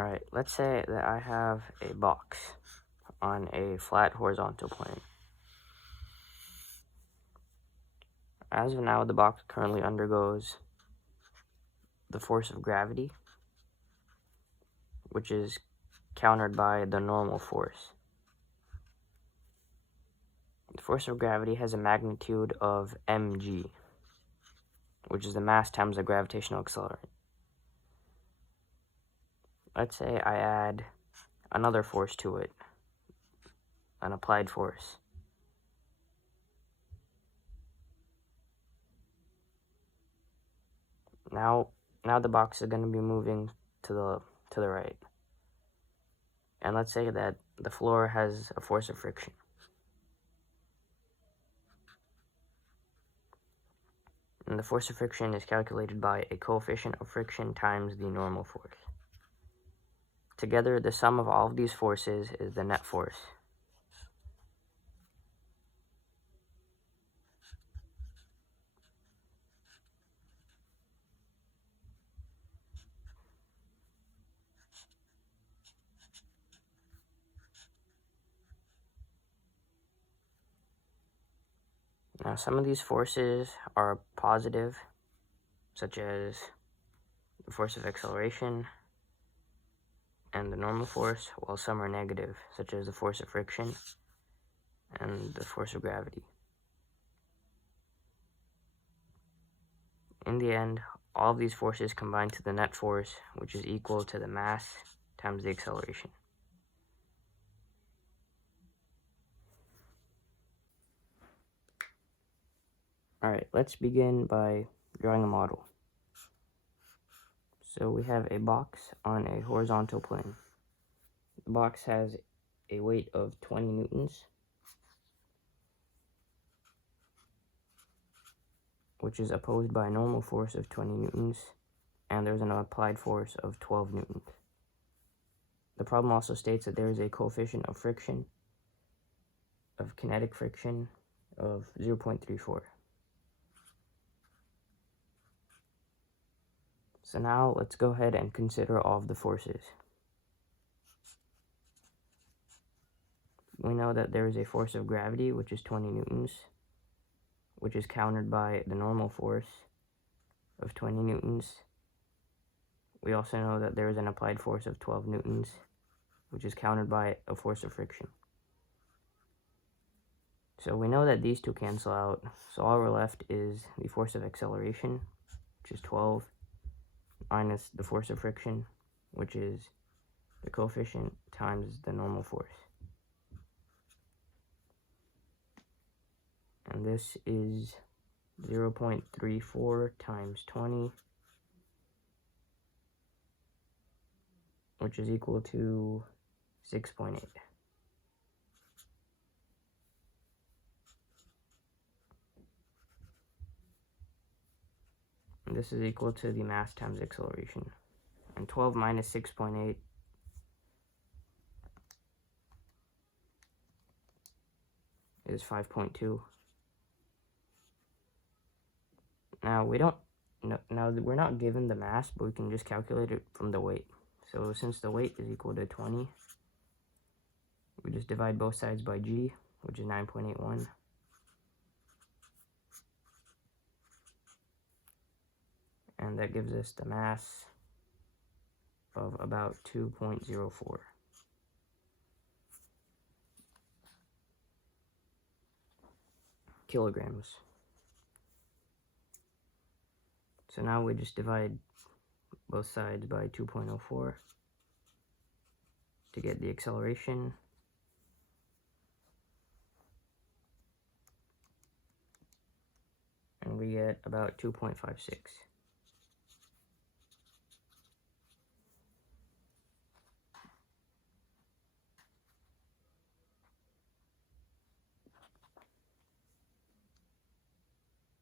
Alright, let's say that I have a box on a flat horizontal plane. As of now, the box currently undergoes the force of gravity, which is countered by the normal force. The force of gravity has a magnitude of mg, which is the mass times the gravitational accelerant. Let's say I add another force to it, an applied force. Now the box is going to be moving to the right. And let's say that the floor has a force of friction. And the force of friction is calculated by a coefficient of friction times the normal force. Together, the sum of all of these forces is the net force. Now, some of these forces are positive, such as the force of acceleration and the normal force, while some are negative, such as the force of friction and the force of gravity. In the end, all of these forces combine to the net force, which is equal to the mass times the acceleration. Alright, let's begin by drawing a model. So we have a box on a horizontal plane. The box has a weight of 20 newtons, which is opposed by a normal force of 20 newtons, and there's an applied force of 12 newtons. The problem also states that there is a coefficient of friction, of kinetic friction, of 0.34. So now let's go ahead and consider all of the forces. We know that there is a force of gravity, which is 20 newtons, which is countered by the normal force of 20 newtons. We also know that there is an applied force of 12 newtons, which is countered by a force of friction. So we know that these two cancel out, so all we're left is the force of acceleration, which is 12, minus the force of friction, which is the coefficient times the normal force. And this is 0.34 times 20, which is equal to 6.8. And this is equal to the mass times acceleration. And 12 minus 6.8 is 5.2. Now we're not given the mass, but we can just calculate it from the weight. So since the weight is equal to 20, we just divide both sides by g, which is 9.81. And that gives us the mass of about 2.04 kilograms. So now we just divide both sides by 2.04 to get the acceleration. And we get about 2.56.